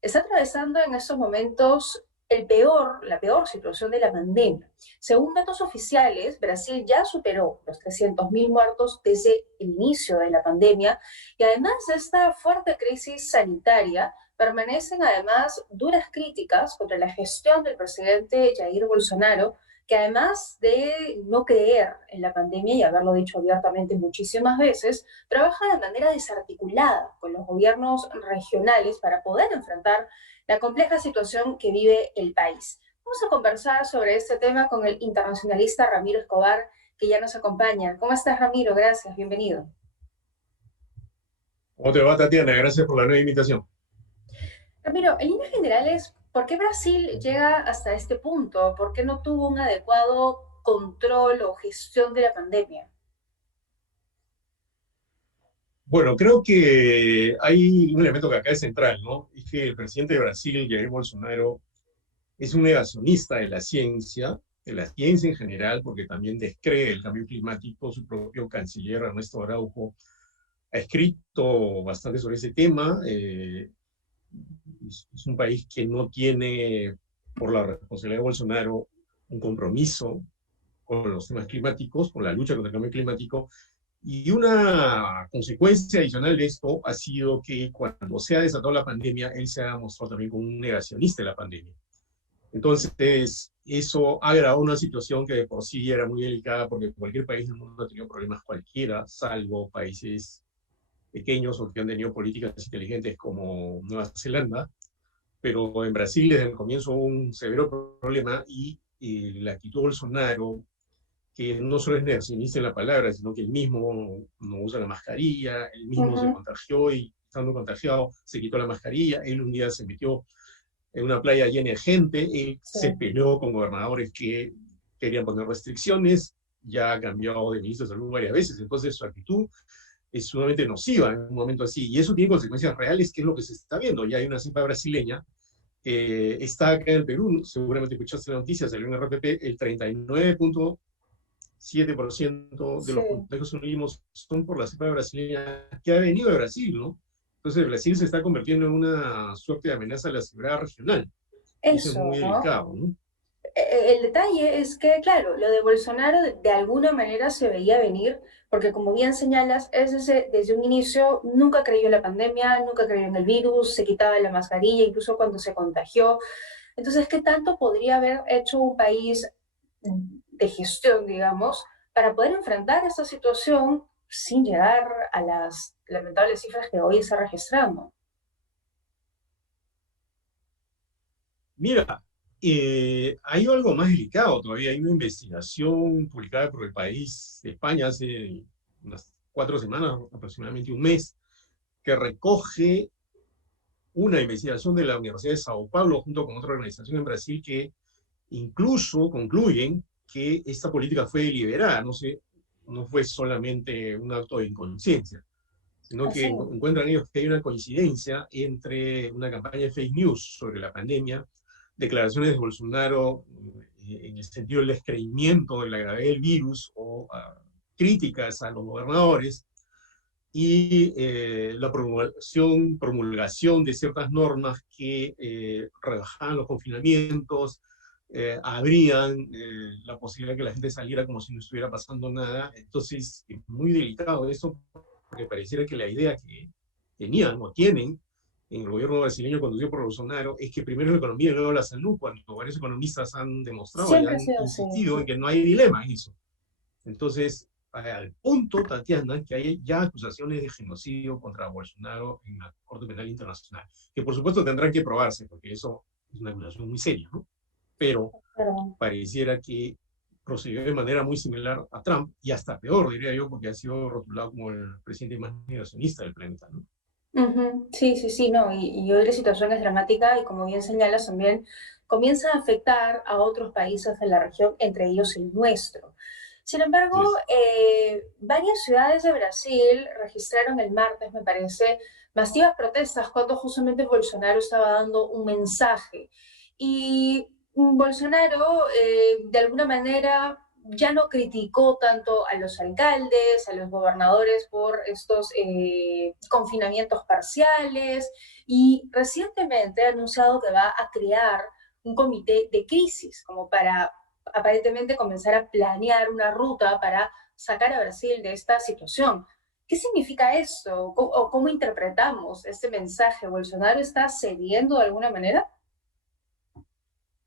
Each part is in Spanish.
está atravesando en estos momentos la peor situación de la pandemia. Según datos oficiales, Brasil ya superó los 300.000 muertos desde el inicio de la pandemia y además de esta fuerte crisis sanitaria, permanecen además duras críticas contra la gestión del presidente Jair Bolsonaro, que además de no creer en la pandemia y haberlo dicho abiertamente muchísimas veces, trabaja de manera desarticulada con los gobiernos regionales para poder enfrentar la compleja situación que vive el país. Vamos a conversar sobre este tema con el internacionalista Ramiro Escobar, que ya nos acompaña. ¿Cómo estás, Ramiro? Gracias, bienvenido. ¿Cómo te va, Tatiana? Gracias por la nueva invitación. Ramiro, en líneas generales, ¿por qué Brasil llega hasta este punto? ¿Por qué no tuvo un adecuado control o gestión de la pandemia? Bueno, creo que hay un elemento que acá es central, ¿no? Es que el presidente de Brasil, Jair Bolsonaro, es un negacionista de la ciencia en general, porque también descree el cambio climático. Su propio canciller, Ernesto Araujo, ha escrito bastante sobre ese tema. Es un país que no tiene, por la responsabilidad de Bolsonaro, un compromiso con los temas climáticos, con la lucha contra el cambio climático. Y una consecuencia adicional de esto ha sido que cuando se ha desatado la pandemia, él se ha mostrado también como un negacionista de la pandemia. Entonces, eso ha agravado una situación que de por sí era muy delicada, porque cualquier país del mundo ha tenido problemas cualquiera, salvo países pequeños o que han tenido políticas inteligentes como Nueva Zelanda. Pero en Brasil desde el comienzo hubo un severo problema y la actitud de Bolsonaro, que no solo es negacionista en la palabra, sino que él mismo no usa la mascarilla, él mismo se contagió y estando contagiado se quitó la mascarilla, él un día se metió en una playa llena de gente, él se peleó con gobernadores que querían poner restricciones, ya ha cambiado de ministro de salud varias veces, entonces su actitud es sumamente nociva en un momento así, y eso tiene consecuencias reales, que es lo que se está viendo. Ya hay una cepa brasileña que está acá en el Perú, seguramente escuchaste la noticia, salió en RPP, el 39,7% de los contagios que vimos son por la cepa brasileña que ha venido de Brasil, ¿no? Entonces Brasil se está convirtiendo en una suerte de amenaza a la seguridad regional. Y eso es muy Eso, ¿no? delicado, ¿no? El detalle es que, claro, lo de Bolsonaro de alguna manera se veía venir, porque como bien señalas, desde un inicio nunca creyó en la pandemia, nunca creyó en el virus, se quitaba la mascarilla, incluso cuando se contagió. Entonces, ¿qué tanto podría haber hecho un país de gestión, digamos, para poder enfrentar esta situación sin llegar a las lamentables cifras que hoy está registrando? Mira, hay algo más delicado todavía. Hay una investigación publicada por El País de España hace unas 4 semanas, aproximadamente un mes, que recoge una investigación de la Universidad de Sao Paulo junto con otra organización en Brasil que incluso concluyen que esta política fue deliberada, no fue solamente un acto de inconsciencia, sino que Así. encuentran ellos que hay una coincidencia entre una campaña de fake news sobre la pandemia, declaraciones de Bolsonaro en el sentido del descreimiento de la gravedad del virus o críticas a los gobernadores, y la promulgación de ciertas normas que rebajaban los confinamientos, abrían la posibilidad de que la gente saliera como si no estuviera pasando nada. Entonces es muy delicado eso, porque pareciera que la idea que tenían o tienen en el gobierno brasileño conducido por Bolsonaro es que primero la economía y luego la salud, cuando varios economistas han demostrado y Siempre ha han sido así. insistido en que no hay dilema en eso. Entonces, al punto, Tatiana, que hay ya acusaciones de genocidio contra Bolsonaro en la Corte Penal Internacional, que por supuesto tendrán que probarse, porque eso es una acusación muy seria, ¿no? Pero Pero, pareciera que procedió de manera muy similar a Trump, y hasta peor, diría yo, porque ha sido rotulado como el presidente más negacionista del planeta, ¿no? sí, sí, sí, no, y hoy la situación es dramática y como bien señalas también comienza a afectar a otros países de la región, entre ellos el nuestro. Sin embargo, Entonces, varias ciudades de Brasil registraron el martes, me parece, masivas protestas cuando justamente Bolsonaro estaba dando un mensaje. Y Bolsonaro, de alguna manera, ya no criticó tanto a los alcaldes, a los gobernadores por estos confinamientos parciales y recientemente ha anunciado que va a crear un comité de crisis como para aparentemente comenzar a planear una ruta para sacar a Brasil de esta situación. ¿Qué significa eso? ¿O cómo interpretamos este mensaje? ¿Bolsonaro está cediendo de alguna manera?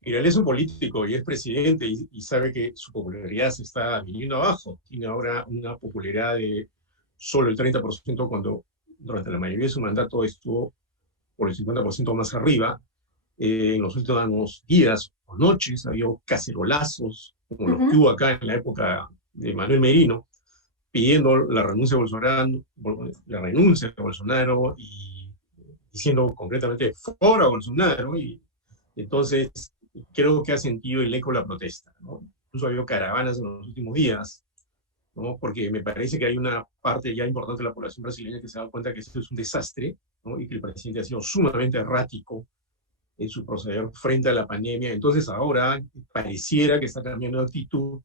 Mira, él es un político y es presidente y sabe que su popularidad se está viniendo abajo. Tiene ahora una popularidad de solo el 30% cuando durante la mayoría de su mandato estuvo por el 50% más arriba. En los últimos días o noches había cacerolazos como los que hubo acá en la época de Manuel Merino, pidiendo la renuncia de Bolsonaro y diciendo concretamente fuera Bolsonaro. Y entonces creo que ha sentido el eco de la protesta, ¿no? Incluso ha habido caravanas en los últimos días, ¿no? Porque me parece que hay una parte ya importante de la población brasileña que se da cuenta que esto es un desastre, ¿no? Y que el presidente ha sido sumamente errático en su proceder frente a la pandemia. Entonces ahora pareciera que está cambiando de actitud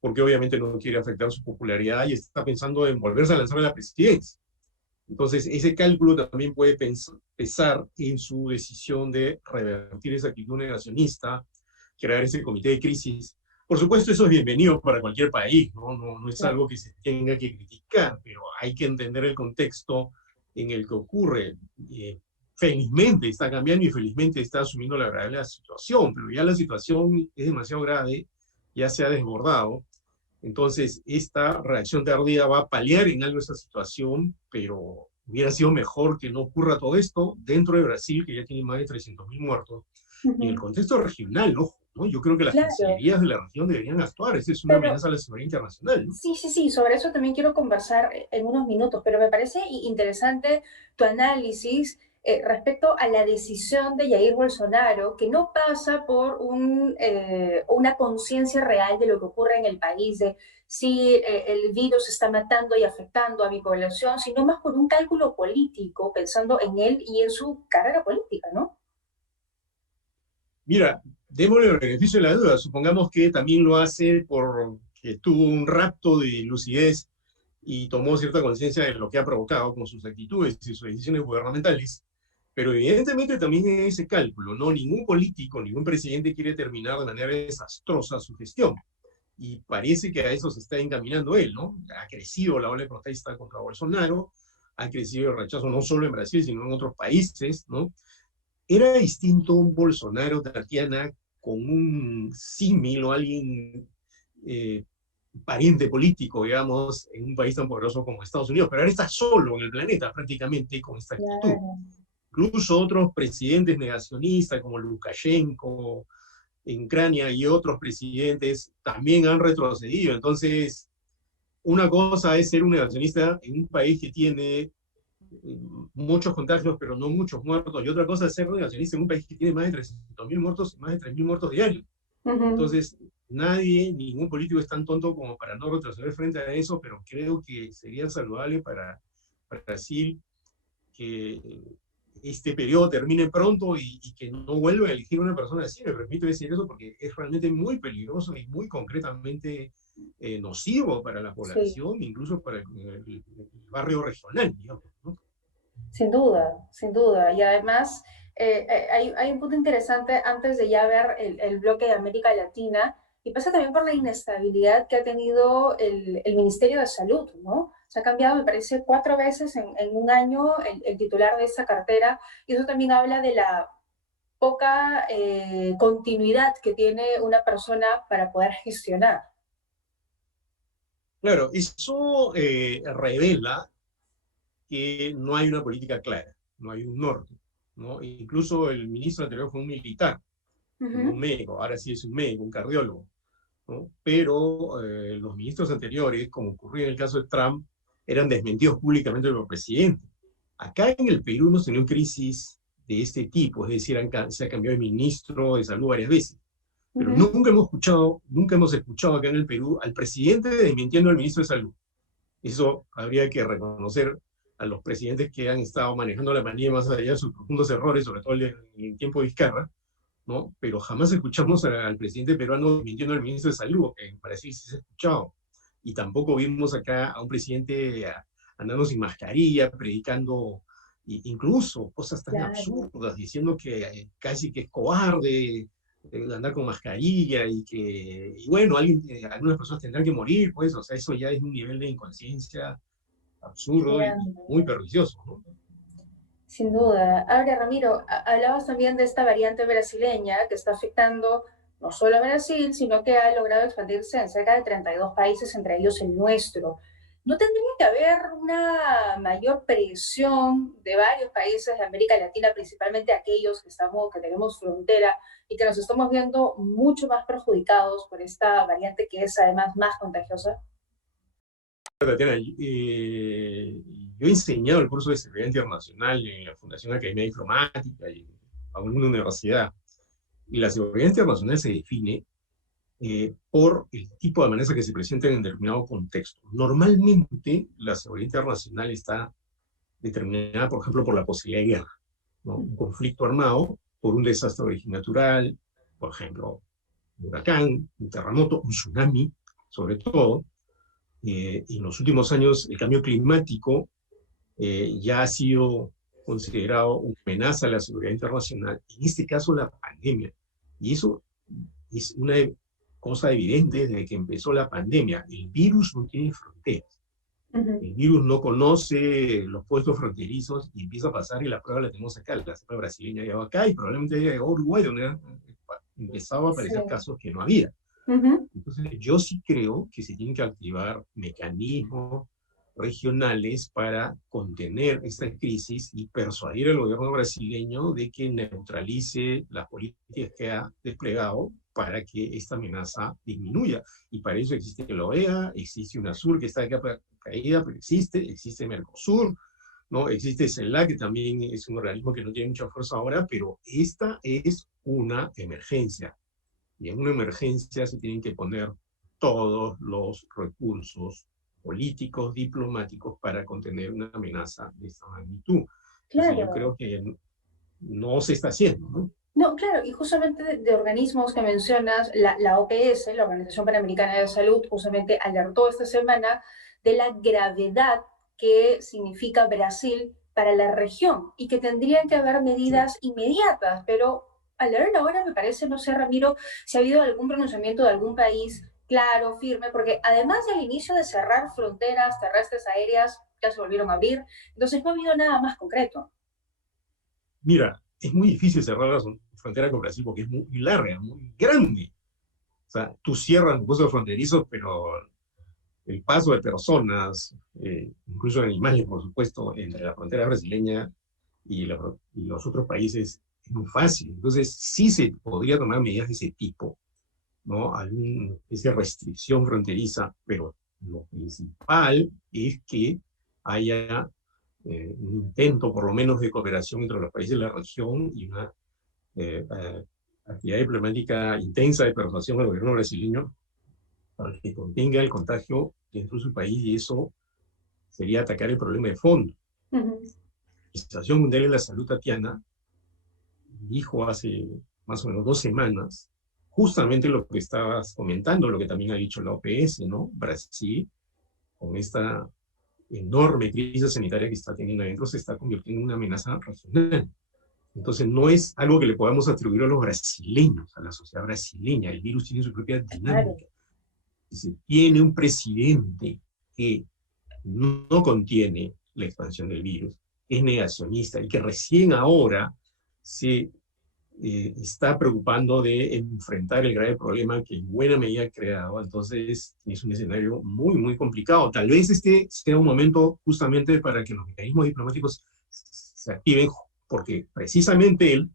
porque obviamente no quiere afectar su popularidad y está pensando en volverse a lanzar a la presidencia. Entonces, ese cálculo también puede pesar en su decisión de revertir esa actitud negacionista, crear ese comité de crisis. Por supuesto, eso es bienvenido para cualquier país, ¿no? No es algo que se tenga que criticar, pero hay que entender el contexto en el que ocurre. Felizmente está cambiando y felizmente está asumiendo la gravedad de la situación, pero ya la situación es demasiado grave, ya se ha desbordado. Entonces, esta reacción tardía va a paliar en algo esa situación, pero hubiera sido mejor que no ocurra todo esto dentro de Brasil, que ya tiene más de 300.000 muertos, y en el contexto regional, ojo, ¿no? Yo creo que las Claro, cancillerías de la región deberían actuar. Esa es una pero amenaza a la seguridad internacional, ¿no? sí, sí, sí, sobre eso también quiero conversar en unos minutos, pero me parece interesante tu análisis respecto a la decisión de Jair Bolsonaro, que no pasa por una conciencia real de lo que ocurre en el país, de si el virus está matando y afectando a mi población, sino más por un cálculo político, pensando en él y en su carrera política, ¿no? Mira, démosle el beneficio de la duda. Supongamos que también lo hace porque tuvo un rapto de lucidez y tomó cierta conciencia de lo que ha provocado con sus actitudes y sus decisiones gubernamentales. Pero evidentemente también en ese cálculo, ¿no? Ningún político, ningún presidente quiere terminar de manera desastrosa su gestión. Y parece que a eso se está encaminando él, ¿no? Ha crecido la ola de protesta contra Bolsonaro, ha crecido el rechazo no solo en Brasil, sino en otros países, ¿no? Era distinto un Bolsonaro, Tatiana, con un símil o alguien eh, pariente político, digamos, en un país tan poderoso como Estados Unidos, pero ahora está solo en el planeta prácticamente con esta actitud. Claro. Incluso otros presidentes negacionistas como Lukashenko en Ucrania y otros presidentes también han retrocedido. Entonces, una cosa es ser un negacionista en un país que tiene muchos contagios, pero no muchos muertos, y otra cosa es ser negacionista en un país que tiene más de 300.000 muertos y más de 3.000 muertos diarios. Entonces, nadie, ningún político es tan tonto como para no retroceder frente a eso, pero creo que sería saludable para Brasil que este periodo termine pronto y que no vuelva a elegir una persona así. Me permito decir eso porque es realmente muy peligroso y muy concretamente nocivo para la Sí. población, incluso para el barrio regional, digamos, ¿no? Sin duda, sin duda. Y además, hay un punto interesante antes de ya ver el bloque de América Latina, y pasa también por la inestabilidad que ha tenido el Ministerio de Salud, ¿no? Se ha cambiado, me parece, 4 veces en un año el titular de esa cartera, y eso también habla de la poca continuidad que tiene una persona para poder gestionar. Claro, eso revela que no hay una política clara, no hay un norte, ¿no? E incluso el ministro anterior fue un militar, Uh no un -huh. médico, ahora sí es un médico, un cardiólogo, ¿no? Pero los ministros anteriores, como ocurrió en el caso de Trump, eran desmentidos públicamente por el presidente. Acá en el Perú hemos tenido crisis de este tipo, es decir, se ha cambiado de ministro de salud varias veces, Uh pero -huh. nunca hemos escuchado acá en el Perú al presidente desmintiendo al ministro de salud. Eso habría que reconocer a los presidentes que han estado manejando la pandemia más allá de sus profundos errores, sobre todo en el tiempo de Vizcarra, ¿no? Pero jamás escuchamos al presidente peruano mintiendo al ministro de Salud. En Brasil sí se ha escuchado. Y tampoco vimos acá a un presidente andando sin mascarilla, predicando incluso cosas tan Claro. absurdas, diciendo que casi que es cobarde andar con mascarilla y que, y bueno, algunas personas tendrán que morir, pues, o sea, eso ya es un nivel de inconsciencia absurdo y Grande. muy pernicioso, ¿no? Sin duda. Ahora, Ramiro, hablabas también de esta variante brasileña que está afectando no solo a Brasil, sino que ha logrado expandirse en cerca de 32 países, entre ellos el nuestro. ¿No tendría que haber una mayor presión de varios países de América Latina, principalmente aquellos que estamos, que tenemos frontera y que nos estamos viendo mucho más perjudicados por esta variante que es además más contagiosa? Tatiana, yo he enseñado el curso de seguridad internacional en la Fundación Academia Diplomática y a una universidad. Y la seguridad internacional se define por el tipo de amenaza que se presenta en determinado contexto. Normalmente, la seguridad internacional está determinada, por ejemplo, por la posibilidad de guerra, ¿no? Un conflicto armado, por un desastre de origen natural, por ejemplo, un huracán, un terremoto, un tsunami, sobre todo. En los últimos años, el cambio climático ya ha sido considerado una amenaza a la seguridad internacional, en este caso la pandemia. Y eso es una cosa evidente desde que empezó la pandemia. El virus no tiene fronteras. Uh -huh. El virus no conoce los puestos fronterizos y empieza a pasar y la prueba la tenemos acá. La cepa brasileña llegó acá y probablemente llegó a Uruguay, donde empezaba a Sí. aparecer casos que no había. Uh -huh. Entonces, yo sí creo que se tienen que activar mecanismos regionales para contener esta crisis y persuadir al gobierno brasileño de que neutralice las políticas que ha desplegado para que esta amenaza disminuya. Y para eso existe la OEA, existe UNASUR que está acá caída, pero existe Mercosur, ¿no? Existe CELAC, que también es un organismo que no tiene mucha fuerza ahora, pero esta es una emergencia. Y en una emergencia se tienen que poner todos los recursos políticos, diplomáticos, para contener una amenaza de esta magnitud. Entonces yo Claro. creo que no se está haciendo, ¿no? No, claro, y justamente de organismos que mencionas, la OPS, la Organización Panamericana de Salud, justamente alertó esta semana de la gravedad que significa Brasil para la región y que tendrían que haber Sí. medidas inmediatas, pero al leer ahora me parece, no sé, Ramiro, si ha habido algún pronunciamiento de algún país claro, firme, porque además del inicio de cerrar fronteras terrestres, aéreas, ya se volvieron a abrir, entonces no ha habido nada más concreto. Mira, es muy difícil cerrar la frontera con Brasil porque es muy larga, muy grande. O sea, tú cierras los puestos fronterizos, pero el paso de personas, incluso de animales, por supuesto, entre la frontera brasileña y los otros países es muy fácil. Entonces, sí se podría tomar medidas de ese tipo, ¿no? Esa restricción fronteriza, pero lo principal es que haya un intento, por lo menos, de cooperación entre los países de la región y una actividad diplomática intensa de persuasión al gobierno brasileño para que contenga el contagio dentro de su país, y eso sería atacar el problema de fondo. Uh -huh. La Organización Mundial de la Salud, Tatiana, dijo hace más o menos 2 semanas justamente lo que estabas comentando, lo que también ha dicho la OPS, ¿no? Brasil, con esta enorme crisis sanitaria que está teniendo adentro, se está convirtiendo en una amenaza regional. Entonces, no es algo que le podamos atribuir a los brasileños, a la sociedad brasileña. El virus tiene su propia Claro. dinámica. Si tiene un presidente que no contiene la expansión del virus, es negacionista y que recién ahora se está preocupando de enfrentar el grave problema que en buena medida ha creado. Entonces es un escenario muy, muy complicado. Tal vez este sea un momento justamente para que los mecanismos diplomáticos se activen, porque precisamente él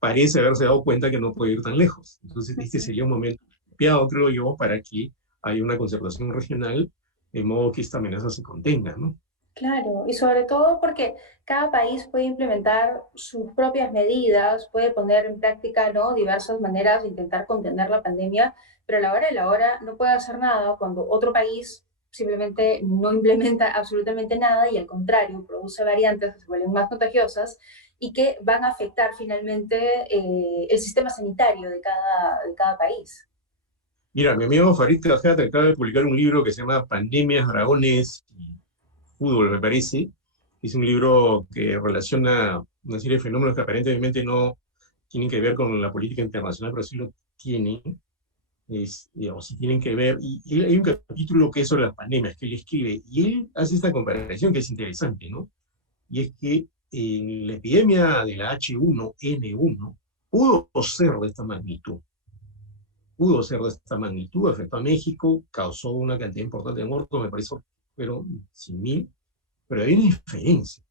parece haberse dado cuenta que no puede ir tan lejos. Entonces este sería un momento apropiado, creo yo, para que haya una concertación regional, de modo que esta amenaza se contenga, ¿no? Claro, y sobre todo porque cada país puede implementar sus propias medidas, puede poner en práctica, ¿no?, diversas maneras de intentar contener la pandemia, pero a la hora de la hora no puede hacer nada cuando otro país simplemente no implementa absolutamente nada y al contrario produce variantes que se vuelven más contagiosas y que van a afectar finalmente el sistema sanitario de cada país. Mira, mi amigo Farid Kajat acaba de publicar un libro que se llama Pandemias, Dragones y Fútbol, me parece. Es un libro que relaciona una serie de fenómenos que aparentemente no tienen que ver con la política internacional, pero sí lo tienen, o sí tienen que ver. Y hay un capítulo que es sobre las pandemias que él escribe, y él hace esta comparación que es interesante, ¿no? Y es que en la epidemia de la H1N1 pudo ser de esta magnitud, afectó a México, causó una cantidad importante de muertos, me parece, pero 100.000, pero hay una diferencia,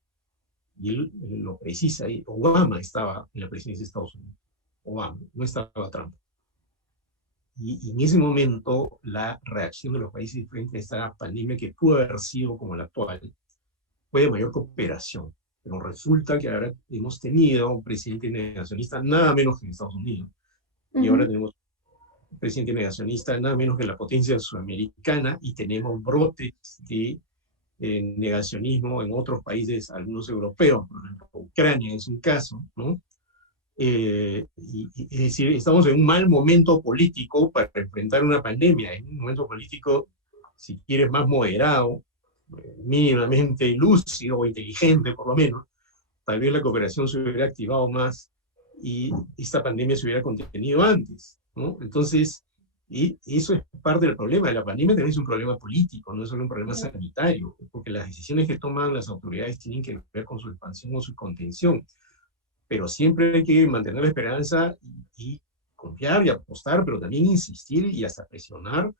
y él lo precisa, y Obama estaba en la presidencia de Estados Unidos, Obama, no estaba Trump. Y en ese momento la reacción de los países frente a esta pandemia, que pudo haber sido como la actual, fue de mayor cooperación. Pero resulta que ahora hemos tenido un presidente negacionista nada menos que en Estados Unidos, Uh y ahora -huh. tenemos presidente negacionista, nada menos que la potencia sudamericana, y tenemos brotes de negacionismo en otros países, algunos europeos, por ejemplo, Ucrania es un caso, ¿no? Es decir, estamos en un mal momento político para enfrentar una pandemia, en un momento político, si quieres, más moderado, mínimamente lúcido o inteligente, por lo menos. Tal vez la cooperación se hubiera activado más y esta pandemia se hubiera contenido antes, ¿no? Entonces, y eso es parte del problema. La pandemia también es un problema político, no es solo un problema sanitario, porque las decisiones que toman las autoridades tienen que ver con su expansión o su contención. Pero siempre hay que mantener la esperanza y confiar y apostar, pero también insistir y hasta presionar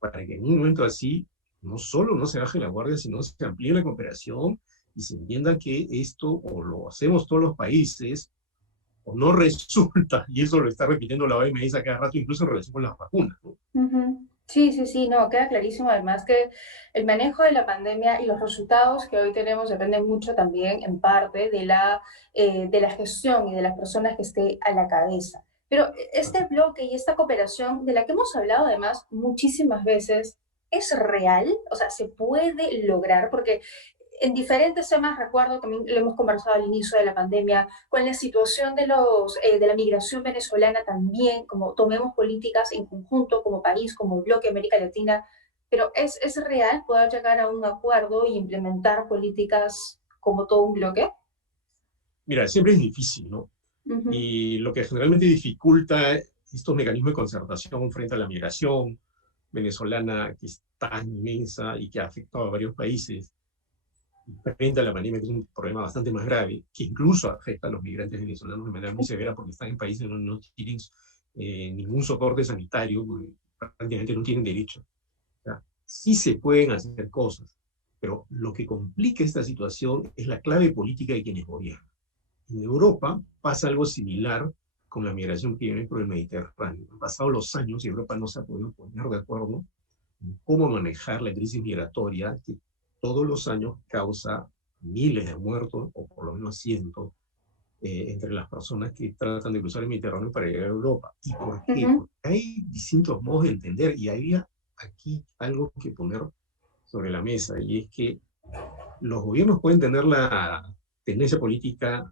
para que en un momento así no solo no se baje la guardia, sino se amplíe la cooperación y se entienda que esto o lo hacemos todos los países o no resulta, y eso lo está repitiendo la OMS a cada rato, incluso en relación con las vacunas, ¿no? Uh -huh. Sí, sí, sí, no, queda clarísimo además que el manejo de la pandemia y los resultados que hoy tenemos dependen mucho también en parte de la gestión y de las personas que esté a la cabeza. Pero este bloque y esta cooperación de la que hemos hablado además muchísimas veces, ¿es real? O sea, ¿se puede lograr? Porque en diferentes temas, recuerdo, también lo hemos conversado al inicio de la pandemia, con la situación de la migración venezolana también, como tomemos políticas en conjunto como país, como bloque América Latina, pero ¿es real poder llegar a un acuerdo y implementar políticas como todo un bloque? Mira, siempre es difícil, ¿no? Uh -huh. Y lo que generalmente dificulta estos mecanismos de concertación frente a la migración venezolana, que es tan inmensa y que ha afectado a varios países, frente a la pandemia, que es un problema bastante más grave, que incluso afecta a los migrantes venezolanos de manera muy severa porque están en países donde no tienen ningún soporte sanitario, prácticamente no tienen derecho. O sea, sí se pueden hacer cosas, pero lo que complica esta situación es la clave política de quienes gobiernan. En Europa pasa algo similar con la migración que viene por el Mediterráneo. Han pasado los años y Europa no se ha podido poner de acuerdo en cómo manejar la crisis migratoria que todos los años causa miles de muertos, o por lo menos cientos, entre las personas que tratan de cruzar el Mediterráneo para llegar a Europa. ¿Y por Uh qué? -huh. Porque hay distintos modos de entender, y había aquí algo que poner sobre la mesa, y es que los gobiernos pueden tener la tendencia política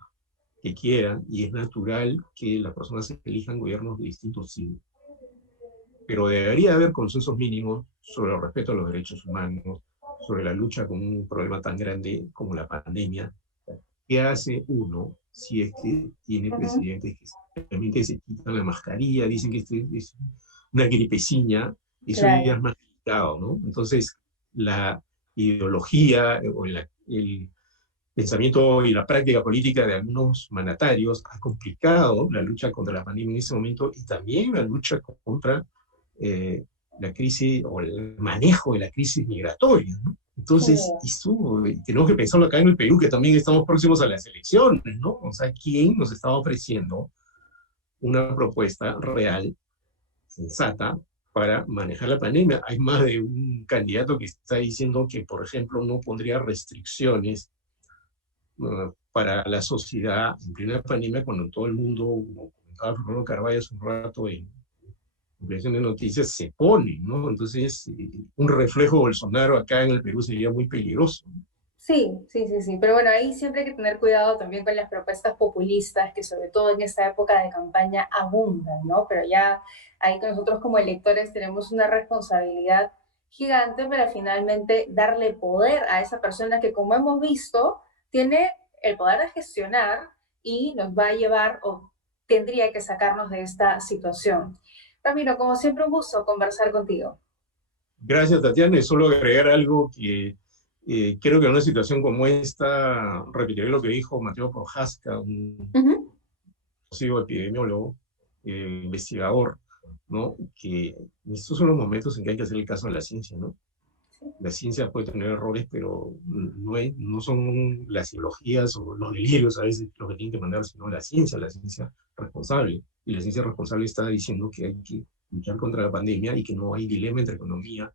que quieran, y es natural que las personas elijan gobiernos de distintos signos, pero debería haber consensos mínimos sobre el respeto a los derechos humanos, sobre la lucha con un problema tan grande como la pandemia. ¿Qué hace uno si es que tiene Uh -huh. presidentes que simplemente se quitan la mascarilla, dicen que es una gripeciña? Eso ya Claro. es más complicado, ¿no? Entonces, la ideología o el pensamiento y la práctica política de algunos mandatarios ha complicado la lucha contra la pandemia en ese momento, y también la lucha contra eh, la crisis o el manejo de la crisis migratoria, ¿no? Sí. Entonces, eso tenemos que pensarlo acá en el Perú, que también estamos próximos a las elecciones, ¿no? O sea, ¿quién nos está ofreciendo una propuesta real, sensata, para manejar la pandemia? Hay más de un candidato que está diciendo que, por ejemplo, no pondría restricciones para la sociedad en plena pandemia, cuando todo el mundo, como comentaba Fernando Carvalho hace un rato ampliación de noticias se pone, ¿no? Entonces, un reflejo Bolsonaro acá en el Perú sería muy peligroso. Sí, sí, sí, sí, pero bueno, ahí siempre hay que tener cuidado también con las propuestas populistas que sobre todo en esta época de campaña abundan, ¿no? Pero ya ahí que nosotros como electores tenemos una responsabilidad gigante para finalmente darle poder a esa persona que, como hemos visto, tiene el poder de gestionar y nos va a llevar o tendría que sacarnos de esta situación. Ramiro, como siempre, un gusto conversar contigo. Gracias, Tatiana. Y solo agregar algo que creo que en una situación como esta, repetiré lo que dijo Mateo Prohaska, un Ujú. conocido epidemiólogo, investigador, ¿no? Que estos son los momentos en que hay que hacer el caso de la ciencia, ¿no? La ciencia puede tener errores, pero no son las ideologías o los delirios a veces lo que tienen que mandar, sino la ciencia responsable. Y la ciencia responsable está diciendo que hay que luchar contra la pandemia y que no hay dilema entre economía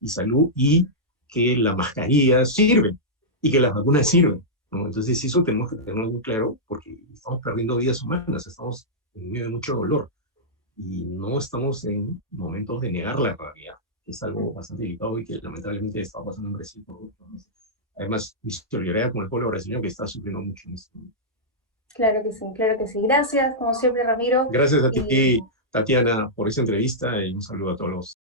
y salud y que la mascarilla sirve y que las vacunas sirven, ¿no? Entonces eso tenemos que tenerlo muy claro porque estamos perdiendo vidas humanas, estamos en medio de mucho dolor y no estamos en momentos de negar la realidad, que es algo bastante delicado y que lamentablemente está pasando en Brasil por otros meses. Además, mi solidaridad con el pueblo brasileño que está sufriendo mucho en este momento. Claro que sí, claro que sí. Gracias, como siempre, Ramiro. Gracias a Y ti, Tatiana, por esa entrevista y un saludo a todos los